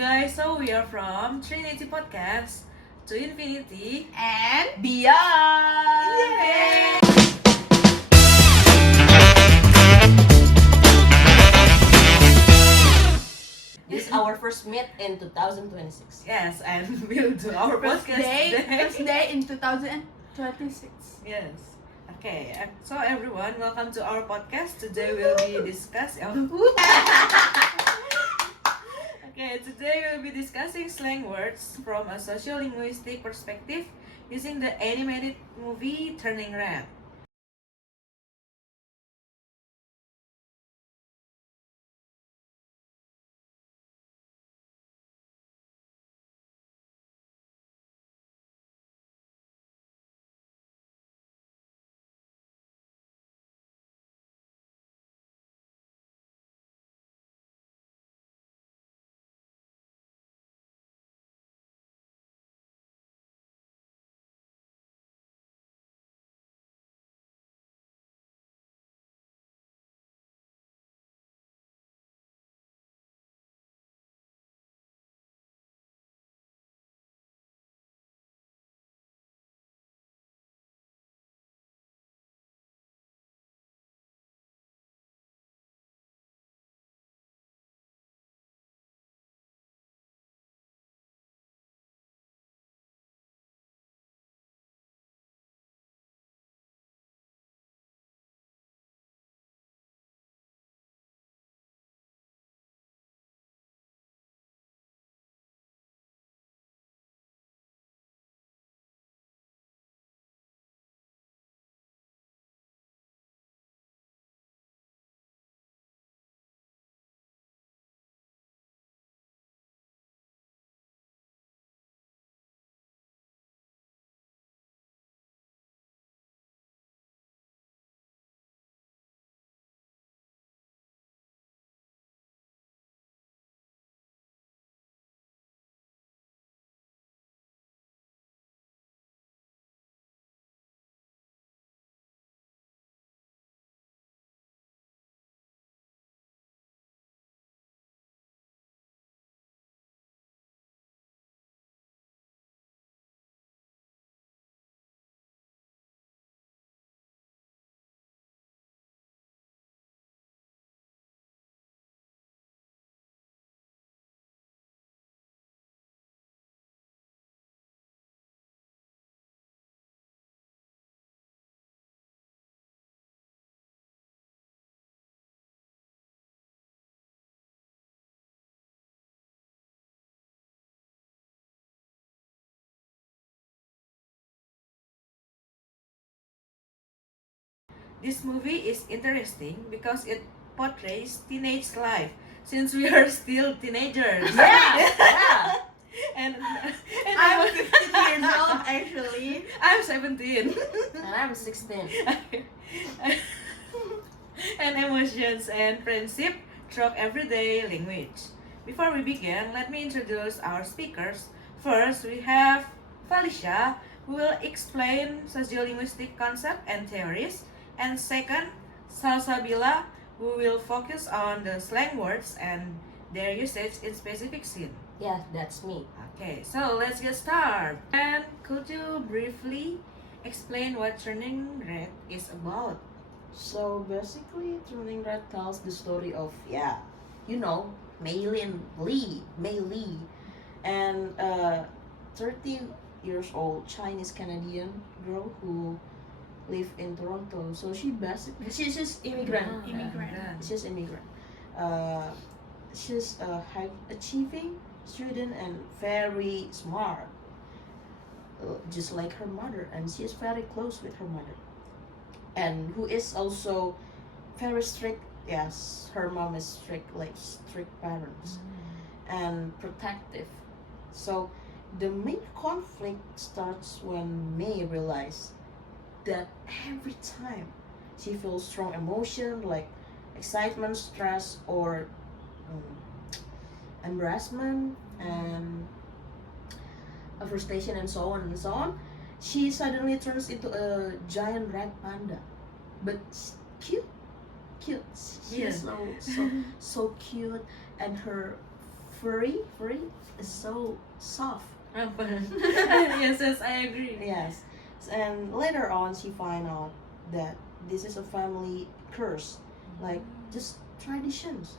Guys, so we are from Trinity Podcast to Infinity and beyond. Yay! This is our first meet in 2026. Yes, and we'll do our First podcast first day in 2026. Yes. Okay, so everyone, welcome to our podcast. Today we'll be discussing. Okay, today we'll be discussing slang words from a sociolinguistic perspective using the animated movie Turning Red. This movie is interesting because it portrays teenage life since we are still teenagers. Yeah. and I'm 15 years old actually. I'm 17. And I'm 16. And emotions and friendship through everyday language. Before we begin, let me introduce our speakers. First, we have Felicia, who will explain sociolinguistic concepts and theories. And second, Salsabila, who will focus on the slang words and their usage in specific scene. Yeah, that's me. Okay, so let's get started. And could you briefly explain what Turning Red is about? So basically, Turning Red tells the story of Mei Lee, and 30 years old Chinese Canadian girl who live in Toronto. So she's just immigrant. She's immigrant. Uh, she's a high achieving student and very smart, just like her mother, and she is very close with her mother, and who is also very strict. Yes, her mom is strict, like strict parents, and protective. So the main conflict starts when May realizes that every time she feels strong emotion like excitement, stress, or embarrassment and frustration and so on and so on, she suddenly turns into a giant red panda, but cute. She Yeah. is so cute, and her furry is so soft. Yes, yes, I agree. Yes, and later on she find out that this is a family curse, like just traditions,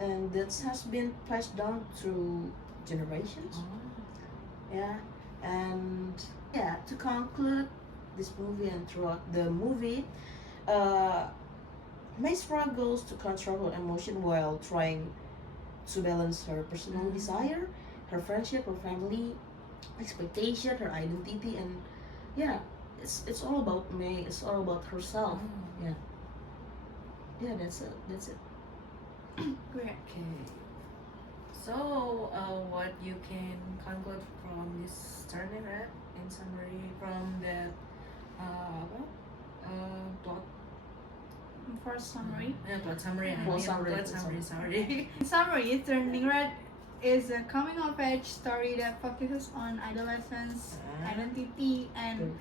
and that has been passed down through generations. Oh. Yeah, and yeah, to conclude this movie and throughout the movie, uh, May struggles to control her emotion while trying to balance her personal Mm. desire, her friendship, her family expectation, her identity, and yeah, it's all about May. It's all about herself. Oh. Yeah, that's it. That's it. Great. Okay. So, what you can conclude from this turning red in summary from the what? Plot For summary. plot summary. I Plot mean, summary, plot plot summary. Sorry. In summary, Turning Red is a coming of age story that focuses on adolescence, identity, and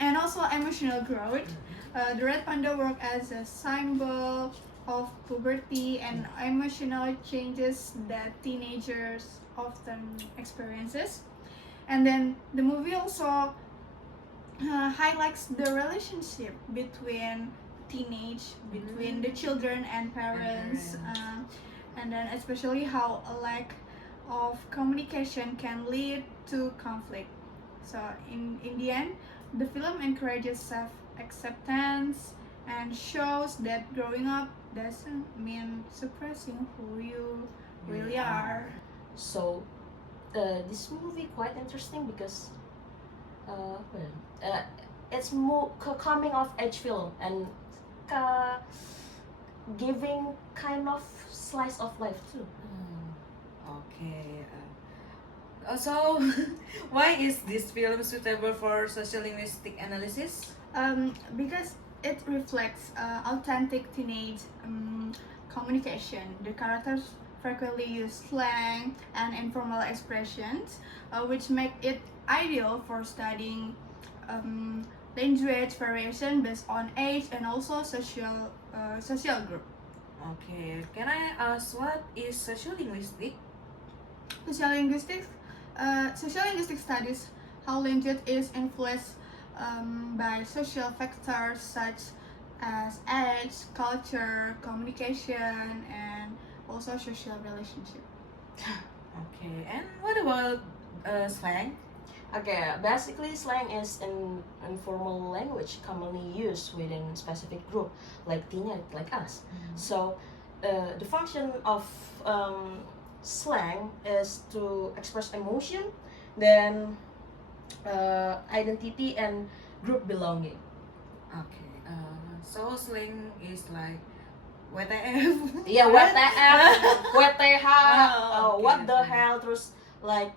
and also emotional growth. The Red Panda work as a symbol of puberty and emotional changes that teenagers often experiences. And then the movie also highlights the relationship between between the children and parents, and then especially how a lack of communication can lead to conflict. So in the end, the film encourages self-acceptance and shows that growing up doesn't mean suppressing who you really are. So, this movie quite interesting because it's coming of age film and giving kind of slice of life too. Okay. Also, why is this film suitable for sociolinguistic analysis? Because it reflects authentic teenage communication. The characters frequently use slang and informal expressions, which make it ideal for studying language variation based on age and also social group. Okay. Can I ask what is sociolinguistic? Sociolinguistic studies how language is influenced by social factors such as age, culture, communication, and also social relationship. Okay. And what about slang? Okay, basically slang is an informal language commonly used within specific group, like teenage, like us. So, the function of slang is to express emotion, then identity and group belonging. Okay. So slang is like WTF. Yeah, what the F, what the hell, Oh, okay, what the okay. hell, terus like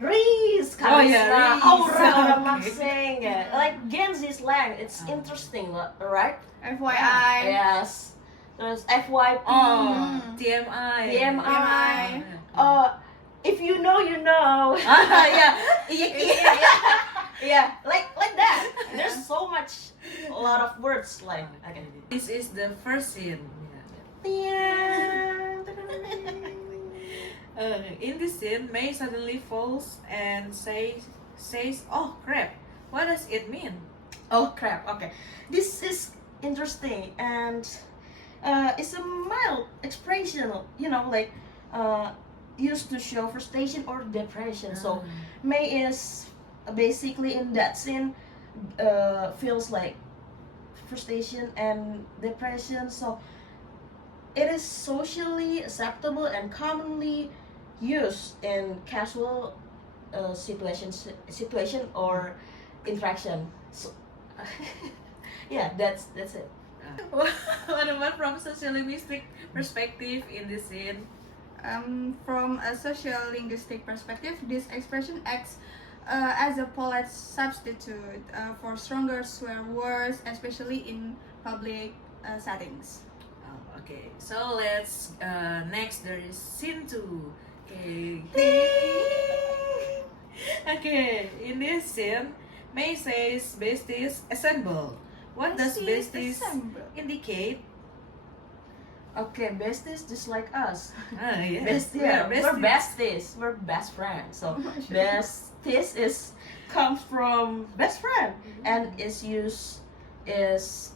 Reese, Oh, yeah, karisma, Reese. aura, orang Okay. maksing, yeah. Like Gen Z slang, it's Oh. interesting, right? FYI. Yes. Terus FYP, Oh, Mm. TMI. TMI. If you know, you know. Yeah. Yeah, like that. There's so much, a lot of words like. Okay. This is the first scene. In this scene, May suddenly falls and says, "Oh crap! What does it mean?" Oh crap. Okay, this is interesting and it's a mild expression. You know, like used to show frustration or depression. So May is basically in that scene feels like frustration and depression. So it is socially acceptable and commonly used in casual situation or interaction. So yeah, that's it. What about from sociolinguistic perspective in this scene? From a social linguistic perspective, this expression acts as a polite substitute for stronger swear words, especially in public settings. Oh, okay, so let's next there is scene 2. Okay. Okay, in this scene, May says besties assemble. What does besties Assemble. indicate? Okay, besties just like us. Yes. Besties, We are we're besties. besties. We're best friends. So besties is comes from best friend and is used is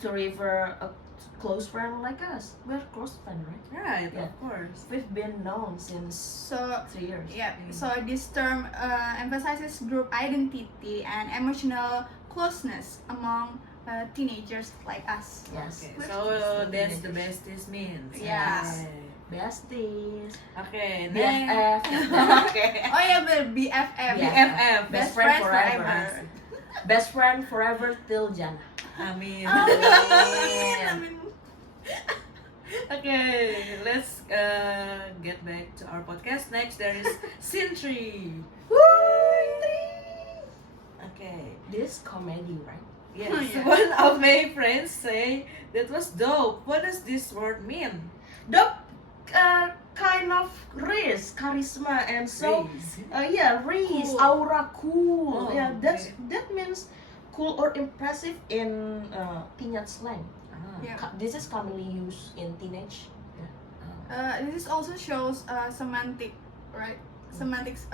to refer a close friend like us. We're close friend, right? Right, Yeah. of course. We've been known since So 3 years. yeah, so this term emphasizes group identity and emotional closeness among teenagers like us. Yes. Okay, so that's the besties means. Yes. Okay. Besties. Okay, next. BFF. Okay. Oh yeah, but BFF. BFF. Best friends forever. Best friend forever till Jannah. Amin. Amin. Okay, let's get back to our podcast. Next, there is scene 3. Okay. This comedy, right? Yes. Yeah. One of my friends say that was dope. What does this word mean? The kind of race, charisma, and so Raise. race, Cool. aura, cool. Oh, Yeah, okay. that means cool or impressive in teenage slang. Ah. Yeah. This is commonly used in teenage. This also shows semantic, right? Semantics,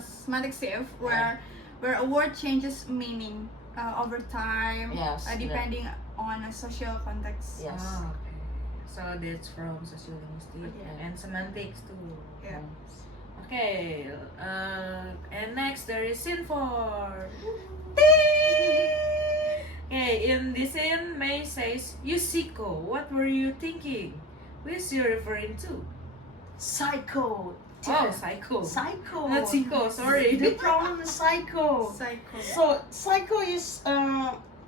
semantic shift where a word changes meaning over time, Yes, depending on a social context. Yes. Ah, okay. So that's from sociolinguistics Yeah. and semantics too. Yeah. Okay. And next there is scene 4. Okay, in this scene, May says, "You sicko, what were you thinking? Who is you referring to?" Psycho. Oh, psycho. Psycho. Not psycho, sorry. The pronoun is psycho. Psycho. So psycho is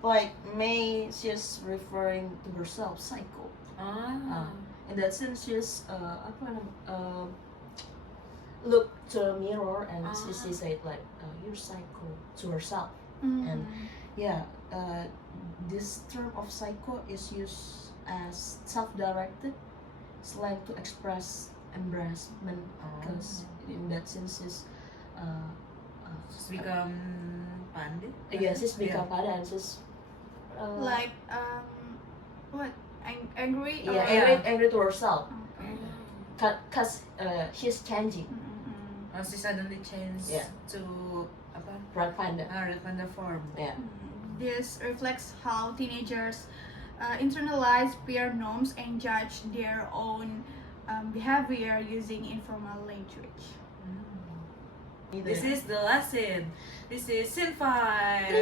like May, she's referring to herself psycho. Ah. In that sense, she's look to the mirror and she said like you're psycho to herself. And yeah, this term of psycho is used as self-directed slang to express embarrassment because in that sense is She's become pandit. yeah, she's become pada and she's Like what? Angry? yeah, Or- angry to herself Okay. because she's changing. She suddenly changed Yeah. to apa? Red panda. Red panda form. Yeah. This reflects how teenagers internalize peer norms and judge their own behavior using informal language. This is the last scene. This is scene 5.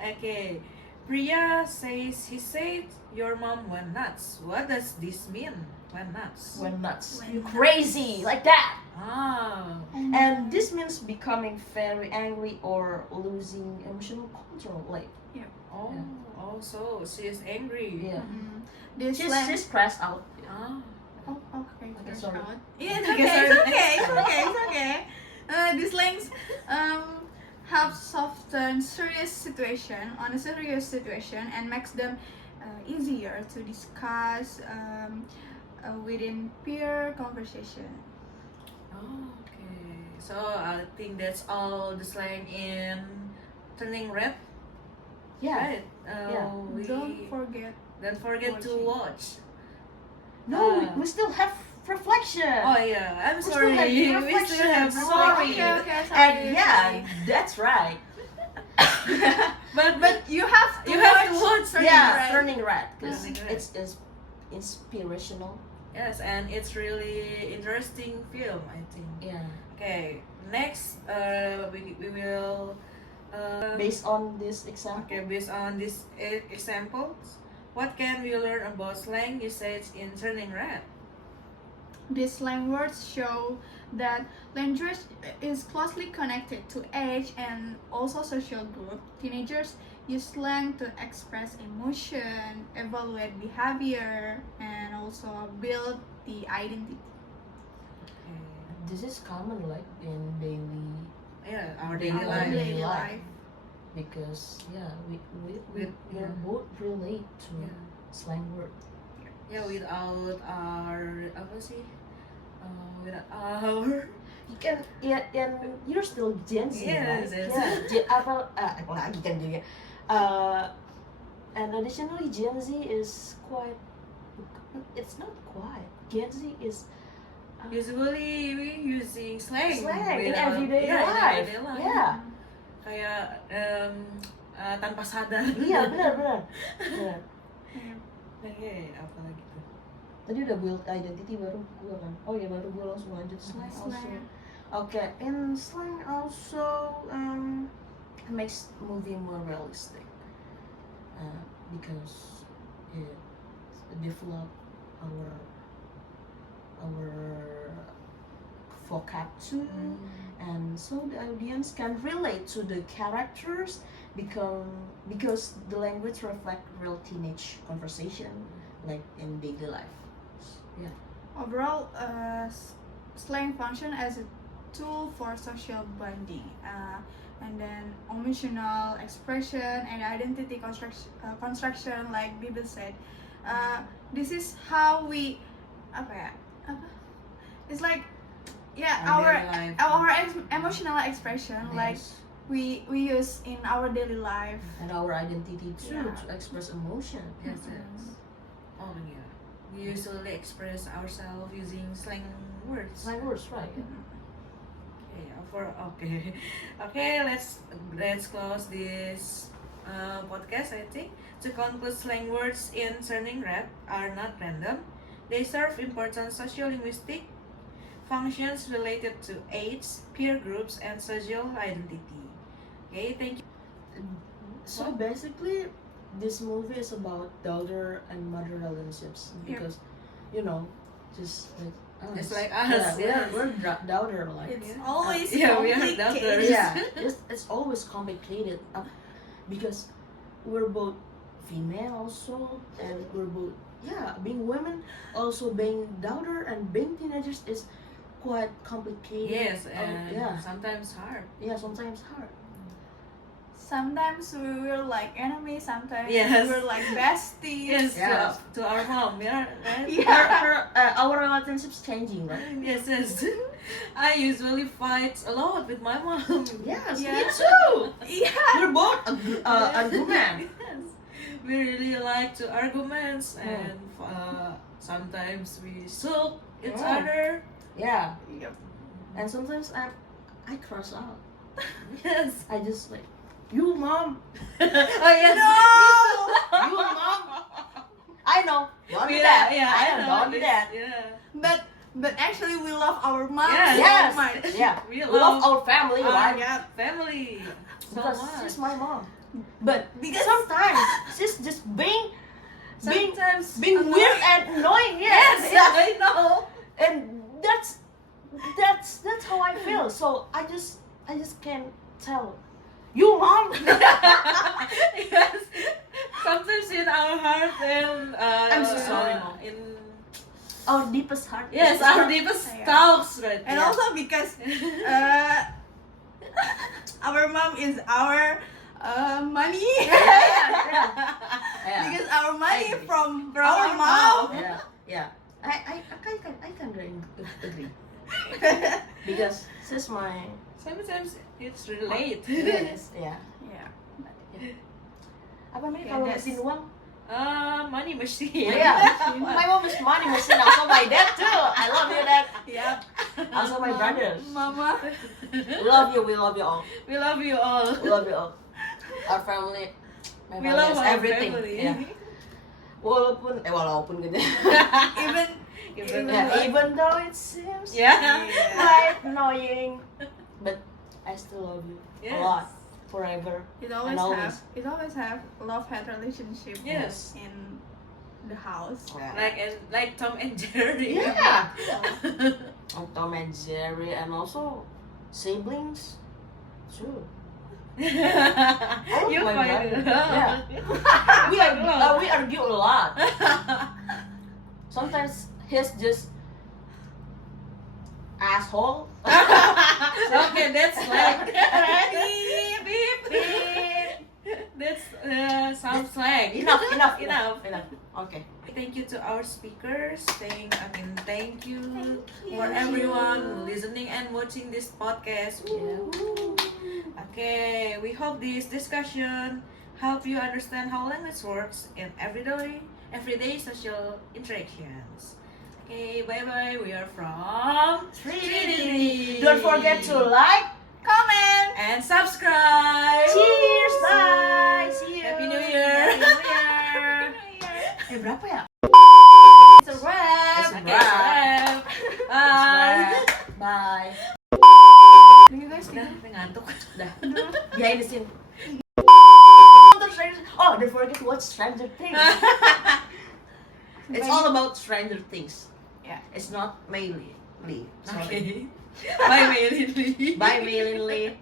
Okay. Priya says he said your mom went nuts. What does this mean? Went nuts. Went nuts. Went You nuts. crazy like that. Ah. And this means becoming very angry or losing emotional control. Like Oh. Yeah. Also, she is angry. yeah, This she's slang. just crashed out. Ah. Oh, okay. Okay, Fresh sorry. out. Yeah, it's Okay, okay. sorry. It's okay. It's okay. It's okay. These slangs help soften serious situation on a serious situation and makes them easier to discuss within peer conversation. Oh, okay. So I think that's all the slang in Turning Red. Yeah. Right. Yeah. Don't forget. Don't forget to Watching. watch. No, Ah. we still have reflection. Oh yeah, I'm We sorry. still have We still have reflection. sorry. Sorry. Okay, sorry. And yeah, that's right. But You have to You have to watch, Turning yeah, Red. Turning Red because Turning Red. it's inspirational. yes, and it's really interesting film, I think. Yeah. Okay, next we will Based on this example. okay, based on these examples, what can we learn about slang usage in Turning Red? These slang words show that language is closely connected to age and also social group. Teenagers use slang to express emotion, evaluate behavior, and also build the identity. Okay. This is common like in daily Yeah, our Daily daily Our life. daily life. life. because yeah we Yeah. both relate to Yeah. slang word. Yeah, without our apa sih? Without our You can and you're still Gen Z, Yes, right? yes. Yeah, apa lagi kan juga And additionally, Gen Z is quite. It's not quite. Gen Z is Usually we using slang, slang in without- everyday yeah, in life. everyday life. Yeah. Kayak tanpa sadar. Iya benar. Oke, apa lagi tuh? Tadi udah build identity baru gua kan. Oh ya baru gua langsung lanjut slang also. Slang. Okay, and slang also makes movie more realistic because it develop our vocab too, and so the audience can relate to the characters because the language reflect real teenage conversation like in daily life. Yeah. Overall, slang function as a tool for social bonding, and then emotional expression and identity construction, like Bibi said. This is how we, apa? It's like, yeah, Our daily life. our emotional expression, like Yes. we use in our daily life. And our identity too Yeah. to express emotion. Yes, yes. Oh yeah. We usually express ourselves using slang words. My words, right? Okay, let's close this podcast. I think to conclude, slang words in Turning Red are not random. They serve important sociolinguistic functions related to age, peer groups, and social identity. Okay, thank you. So What? basically, this movie is about daughter and mother relationships Yep. because, you know, just like us. Just like us, yes. we're daughter like. It's Yeah. always Yeah, we are complicated. daughters. Yeah, it's always complicated because we're both female also, and we're both being women, also being daughter and being teenagers is quite complicated. Yes, and yeah, sometimes hard. sometimes hard. Sometimes we were like enemies, sometimes Yes. we were like besties. Yes, Yes. to our mom, yeah, right? Yeah. Our relationships changing, right? Yes, yes. I usually fight a lot with my mom. Yes, Yeah. me too. Yeah. We're both argument. Yes. We really like to arguments and sometimes we soak each Yeah. other. Yeah, Yep. and sometimes I crush out. Yes. I just like, you mom, Oh yes. you mom. I know. Don't do Yeah, that. yeah, I know. know Don't do this. that. Yeah. But actually we love our mom Yes. so Yes. much. Yeah. We We love our family, our right? family so Because much. she's my mom. But Because- sometimes she's just being Sometimes being annoying. weird and annoying. Yes, Yeah. I know. And that's how I feel. So I just can't tell you mom. Yes. Sometimes in our heart and I'm so sorry, Mom. In Our deepest heart. yes, our deepest Yeah. thoughts right And there. also because our mom is our money. Yeah. Because our money agree. from From our our mom. Yeah. I can agree because she's my Sometimes it's relate. yes, yeah. Yeah. Apa nih Yeah, kalau that's- mesin uang? Money machine. Yeah. My mom is money machine. Also my dad too. I love you, dad. Yep. Also my brothers. Mama. We love you. We love you all. We love you all. We love you all. Our family. My We family love is our everything. family. Yeah. Walaupun gitu. Even Even though it seems Yeah. quite annoying, but I still love you Yes. a lot, forever. it And always have love-hate relationship Yes. in the house. Like Tom and Jerry. Yeah. And Tom and Jerry, and also siblings too. You my find brother. it. Yeah. We argue a lot. Sometimes he's just asshole. Okay, that's like beep beep. That's some slang. Enough. Okay. Thank you to our speakers. Thank you Thank you. for everyone listening and watching this podcast. Yeah. Okay, we hope this discussion help you understand how language works in everyday social interactions. Okay, bye-bye. We are from Trinity. Don't forget to like, Comment. And subscribe. cheers, bye, see you. Happy New Year. Happy New Year. Berapa ya? It's a wrap. It's a Okay, wrap. Bye. Bye. Thank you guys. Udah, udah ngantuk. Dah. Behind the scene. Oh, don't forget to watch Stranger Things. It's all about Stranger Things. Yeah. It's not Lee. Sorry. Okay. Bye, Maylin Lee. Bye, Maylin Lee.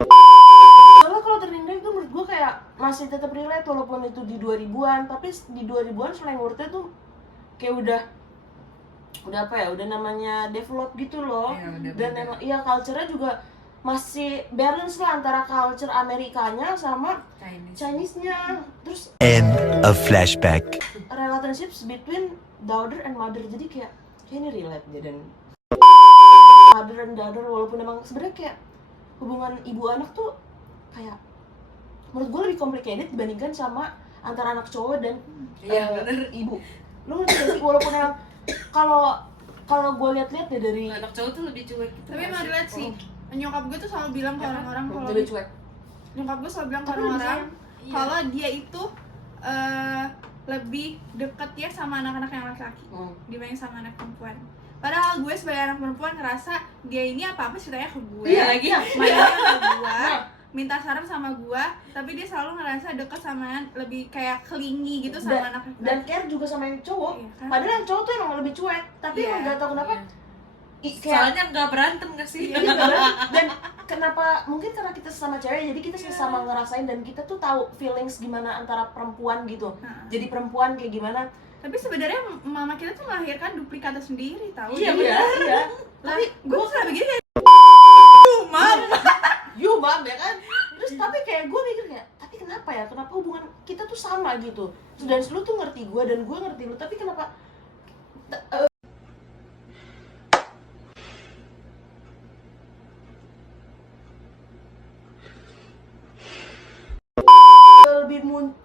Soalnya kalau Turning Red tuh menurut gue kayak masih tetap relate walaupun itu di 2000-an, tapi di 2000-an slang wordnya tuh kayak udah apa ya, udah namanya develop gitu loh. Iya, udah Dan beda. emang iya culture-nya juga masih balance lah antara culture Amerikanya sama Chinese-nya. Terus End of flashback. relationships between daughter and mother, jadi kayak ini relate dia dan mother and daughter, walaupun emang sebenarnya kayak hubungan ibu anak tuh kayak menurut gue lebih complicated dibandingkan sama antara anak cowok dan Iya, bener. ibu. Lu ngerti gak sih, walaupun emang kalau gue lihat-lihat deh dari Anak cowok tuh lebih cuek gitu. Tapi emang relate sih. Nyokap gue tuh selalu bilang ke orang-orang kalau lebih cuek. nyokap gue selalu bilang ke Tapi lebih orang-orang sayang. Iya. kalau dia itu lebih deket ya sama anak-anak yang laki-laki dibanding sama anak perempuan. Padahal gue sebagai anak perempuan ngerasa dia ini apa-apa ceritanya ke gue. Iya, lagi. Mainnya sama gue, Nah. minta saran sama gue, tapi dia selalu ngerasa deket sama lebih kayak clingy gitu sama anak laki-laki. Dan care juga sama yang cowok. Iya, kan? Padahal yang cowok tuh emang lebih cuek, tapi Iya. emang gak tau kenapa. Kayak Soalnya nggak berantem nggak sih? iya, kan? Dan kenapa, mungkin karena kita sesama cewek jadi kita sama ngerasain dan kita tuh tahu feelings gimana antara perempuan gitu. Nah. Jadi perempuan kayak gimana. Tapi sebenarnya mama kita tuh melahirkan duplikatnya sendiri tahu. Iya, Jadi, benar. Iya. Tapi gue bisa begini kayak Mam, you mam ya kan. Terus tapi kayak gue mikir kayak, tapi kenapa ya? Kenapa hubungan kita tuh sama gitu? Dan lu tuh ngerti gue dan gue ngerti lu, tapi kenapa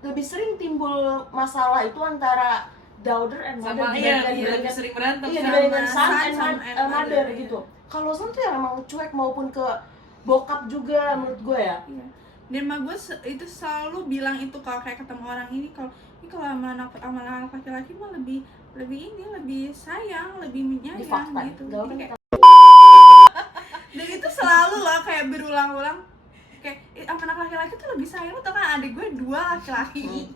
lebih sering timbul masalah itu antara daughter and mother Sama iya, dibandingkan lebih sering berantem. iya, sama dibandingkan son son and and mother mother, gitu. Kalau son tuh yang emang cuek maupun ke bokap juga menurut gue ya. iya. Dan mah gue itu selalu bilang itu kalau kayak ketemu orang ini kalau sama anak laki-laki mah lebih sayang, lebih menyayang Di fakta gitu. gaul Jadi kan kayak, dan itu selalu loh kayak berulang-ulang kayak sama anak laki-laki tuh lebih sayang. Lo tau kan adik gue 2 laki-laki,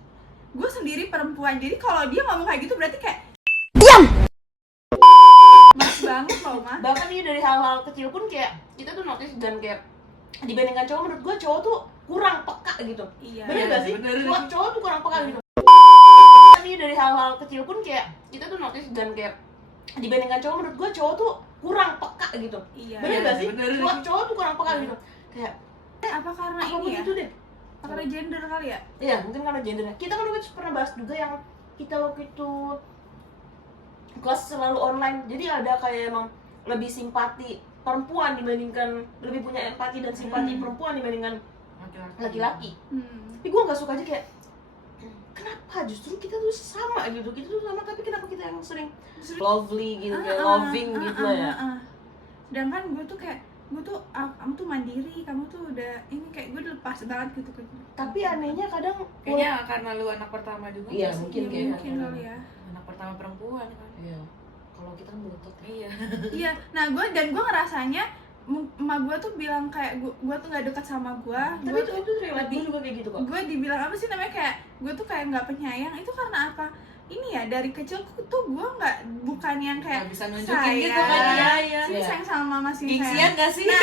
gue sendiri perempuan, jadi kalau dia ngomong kayak gitu berarti kayak diam mas banget loh mas. bahkan ini dari hal-hal kecil pun kayak kita tuh notice dan kayak dibandingkan cowok, menurut gue cowok tuh kurang peka gitu. Iya. Bener gak sih? bener. Cowok tuh kurang peka gitu. Ini dari hal-hal kecil pun kayak kita tuh notice dan kayak dibandingkan cowok, menurut gue cowok tuh kurang peka gitu. Iya. Bener gak sih? bener. Cowok tuh kurang peka gitu. Kayak Apa karena apapun ini ya? itu deh. Apa karena gender kali ya? Iya, mungkin karena gendernya. Kita kan waktu itu pernah bahas juga yang kita waktu itu kelas selalu online. Jadi ada kayak emang lebih simpati perempuan dibandingkan, lebih punya empati dan simpati perempuan dibandingkan laki-laki. Tapi gue nggak suka aja kayak kenapa justru kita tuh sama gitu, kita tuh sama tapi kenapa kita yang sering lovely gitu, kayak loving gitu lah ya. Sedangkan gue tuh kayak kamu tuh mandiri, kamu tuh udah ini kayak gue udah lepas banget gitu kan. Tapi anehnya kadang Kayaknya karena lu anak pertama juga. Iya, nggak sih? mungkin kayaknya. mungkin kali ya. Anak pertama perempuan kan. iya, kalau kita kan berotot. Iya. Iya, nah gue ngerasanya emak gue tuh bilang kayak gue tuh nggak dekat sama gue. Tapi itu relate gue juga kayak gitu kok. Gue dibilang apa sih namanya kayak gue tuh kayak nggak penyayang. Itu karena apa? Ini ya dari kecil tuh gue bukan yang kayak Nggak bisa nunjukin gitu kan. Iya, iya. sini sayang sama mama sini Gengsian sayang. gak sih? Nah,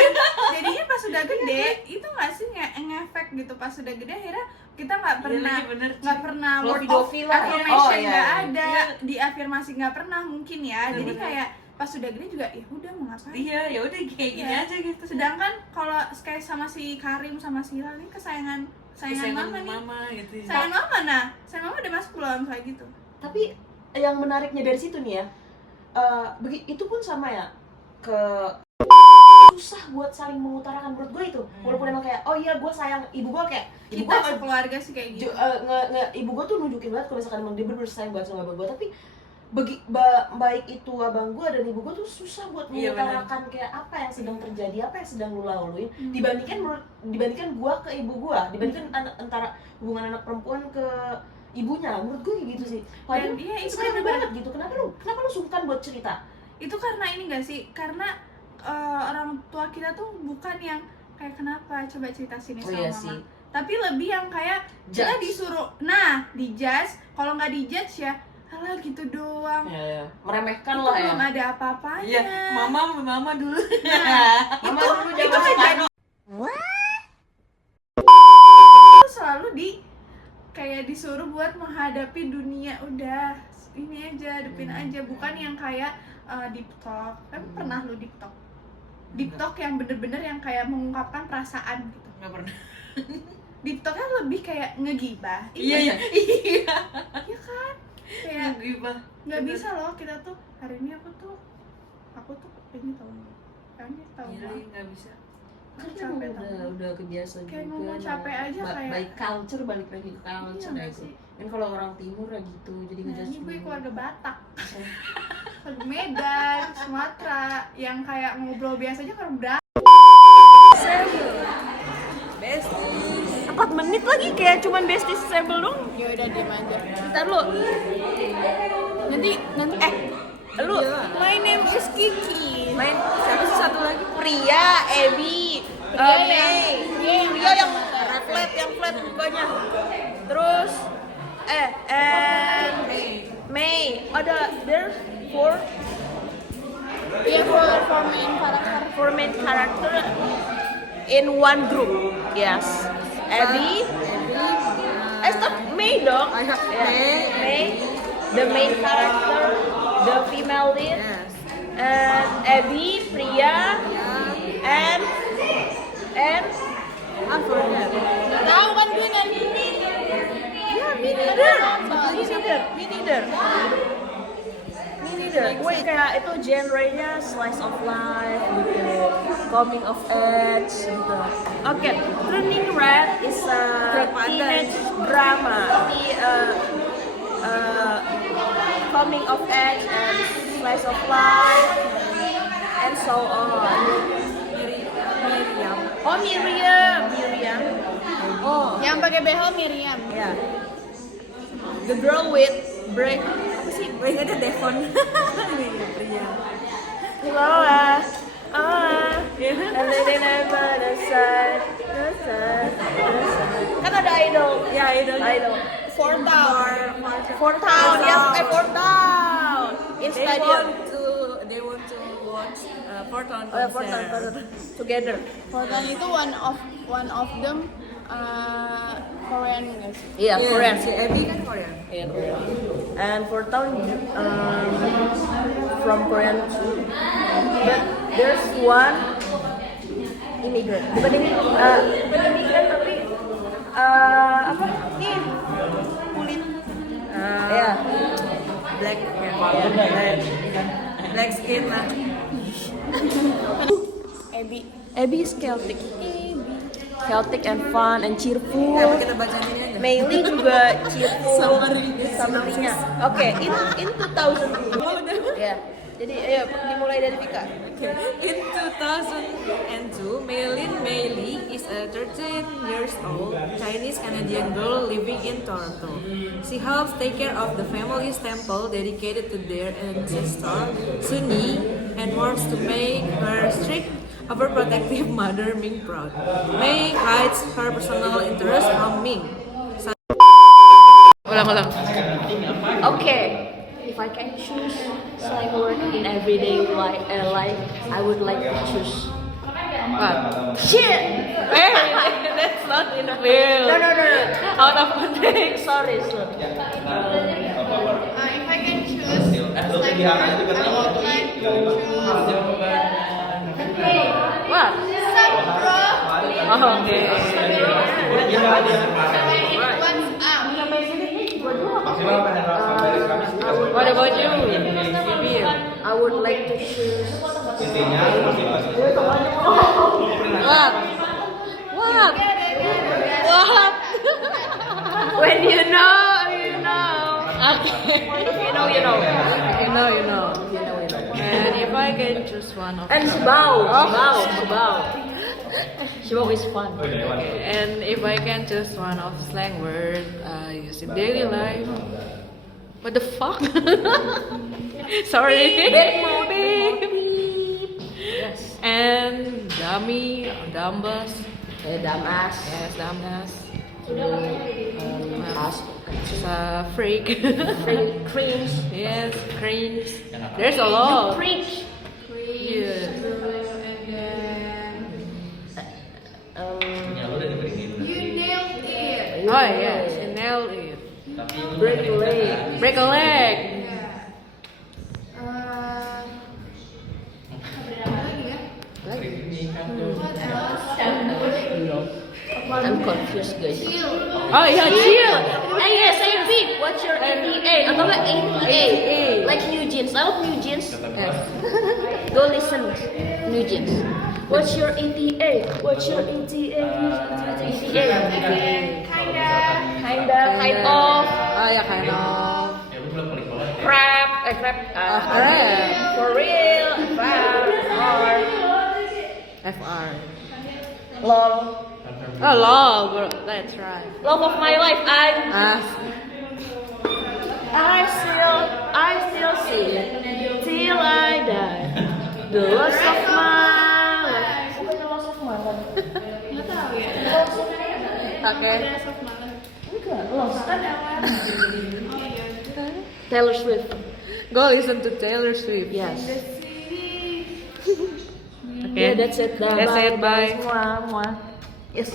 jadinya pas udah gede itu nggak sih ngefek gitu. Pas udah gede akhirnya kita nggak pernah Iya, bener. nggak pernah word of Lovey-dovey lah. affirmation Oh, iya, nggak iya. ada, Iya. di afirmasi nggak pernah mungkin ya. Jadi Bener. kayak pas udah gede juga ya udah mau ngapain. Iya, ya udah kayak gini Iya. aja gitu. Sedangkan kalau kayak sama si Karim sama si Hilal ini kesayangan mama nih. Mama gitu. Sayang mama nah, sayang mama udah masuk belum kayak gitu. Tapi yang menariknya dari situ nih ya, itu pun sama ya ke susah buat saling mengutarakan menurut gue itu. Walaupun emang kayak oh iya gue sayang ibu gue, kayak ibu Kita gue sekeluarga sih kayak gitu. ibu gue tuh nunjukin banget kalau misalkan emang dia bener sayang banget sama abang gue, tapi baik itu abang gue dan ibu gue tuh susah buat Iya, mengutarakan kayak apa yang sedang terjadi, apa yang sedang lu laluin, dibandingkan gue ke ibu gue, dibandingkan antara hubungan anak perempuan ke ibunya. Menurut gue kayak gitu sih. Padahal Dan iya, itu sayang bener-bener. banget gitu. Kenapa lu sungkan buat cerita? Itu karena ini gak sih? Karena orang tua kita tuh bukan yang kayak kenapa coba cerita sini Oh sama iya mama. sih. Tapi lebih yang kayak kita Judge. disuruh, dijudge. Kalau nggak dijudge ya, alah gitu doang. Ya, meremehkan Itu lah ya. belum ada apa-apanya. Iya, mama dulu. Mama itu dulu itu zaman menjadi itu selalu kayak disuruh buat menghadapi dunia. Udah ini aja, hadapin aja, bukan yang kayak deep talk. Tapi pernah lu deep talk? Deep talk yang bener-bener yang kayak mengungkapkan perasaan gitu. Nggak pernah. Deep talk kan lebih kayak ngegibah. Iya. Iya kan? Kayak Gibah. nggak bisa loh kita tuh hari ini aku tuh ini tahu Iya, nggak bisa. Kan capek udah kebiasa Kayak juga. ngomong capek aja kayak- Baik culture, balik lagi ke culture nggak itu. sih? Kan kalau orang timur ya gitu, jadi Nah, ngejudge ini gue dulu. keluarga Batak, keluarga Medan, Sumatera, yang kayak ngobrol biasa aja kan berat. 4 menit lagi kayak cuman besties sembel dong. Ya udah diam aja. Ntar lu, Nanti lu my name is Kiki. main siapa sih satu lagi? Pria, Ebi, Mei. Pria yang flat mukanya. Terus and Mei. Ada there's four main character in one group. Yes. Abby. Stop Mei dong. Yeah. Mei, the main character, the female lead. And Abby, Priya, and Tahu kan gue nyanyi. Me neither. Gue kayak itu genre-nya slice of life gitu, coming of age gitu. Oke, Turning Red is a teenage drama. Coming of age and slice of life and so on. Miriam. Oh, Miriam. Oh, Yang pakai behel Miriam. yeah. The girl with break. Apa sih? Baik ada Devon. Miriam. Lola. And then never the sun. Kan ada idol. Ya, Idol. Four Town. Four Town. Four Town. In stadium. They want to watch Four Town Oh ya, Four Town together. Four Town itu one of them Korean guys. Iya, Korean. Si Abby kan Korean. Iya, Korean. And Four Town from Korean too. But there's one immigrant. Bukan immigrant tapi apa? Nih, kulit. Ya. Black black skin lah. Abby is Celtic. Celtic and fun and cheerful. Apa kita baca ini aja? Meili juga cheerful. Summary-nya. Oke, in 2000. Ya. Jadi ayo dimulai dari Vika. In 2002, Mei Li is a 13 years old Chinese Canadian girl living in Toronto. She helps take care of the family's temple dedicated to their ancestor Sun Yi and wants to make her strict, overprotective mother Ming proud. Mei hides her personal interest from Ming. Ulang. Okay. If I can choose slang word in everyday life, I would like to choose shit. That's not in the film. No. Out of context. Sorry. If I can choose like I would like to choose What? sup bro. Oh, okay. What's up? What about you? I would like to choose I can choose one of And them. Subao. Oh. Subao is fun. And if I can choose one of slang word I use in daily life, what the fuck? Sorry. Beep. Yes. And dummy, dumbus. Damas. Yes, dumbass. As. Freak. Cringe. Yes, cringe. There's a lot. Cringe. Yeah. You nailed it. Oh yes, you nailed it. Break a leg. Break a leg. Apa lagi ya? What else? I'm confused guys. Chill. Oh yeah, chill. Yes, I repeat. What's your ATA? Atau nggak ATA? Like New Jeans. I love New Jeans. Yes. Go listen New Jeans. What's your ETA? What's your ETA? Kind of. Oh yeah, kind of. Crap. Crap. For real. Crap. FR. Lol. Oh lol, bro. That's right. Love of my life. I still see till I die. The loss of my life. The loss of my life. Nggak tahu ya. Okay. Rest of my life. Enggak, lost kan? Oh iya. Taylor Swift. Go listen to Taylor Swift. Yes. Okay. Yeah, that's it. That's it. Bye. Semua. Yes.